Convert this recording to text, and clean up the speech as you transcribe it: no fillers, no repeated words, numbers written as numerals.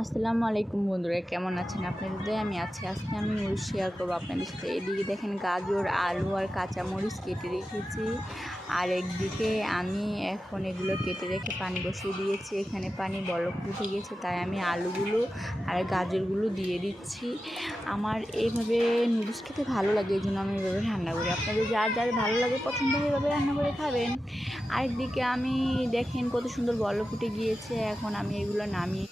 আসসালামু আলাইকুম বন্ধুরা, কেমন আছেন আপনাদের? আমি আছি। আজকে আমি মরিচ শেয়ার করবো আপনাদের সাথে। এদিকে দেখেন গাজর, আলু আর কাঁচামরিচ কেটে রেখেছি, আর একদিকে আমি এখন এগুলো কেটে রেখে পানি বসিয়ে দিয়েছি। এখানে পানি বলক উঠে গেছে, তাই আমি আলুগুলো আর গাজরগুলো দিয়ে দিচ্ছি। আমার এইভাবে নুডলস খেতে ভালো লাগে, এই জন্য আমি এইভাবে রান্না করি। আপনাদের যার যার ভালো লাগে, পছন্দ হয়, এভাবে রান্না করে খাবেন। আরেকদিকে আমি দেখেন কত সুন্দর বলক উঠে গিয়েছে। এখন আমি এগুলো নামিয়ে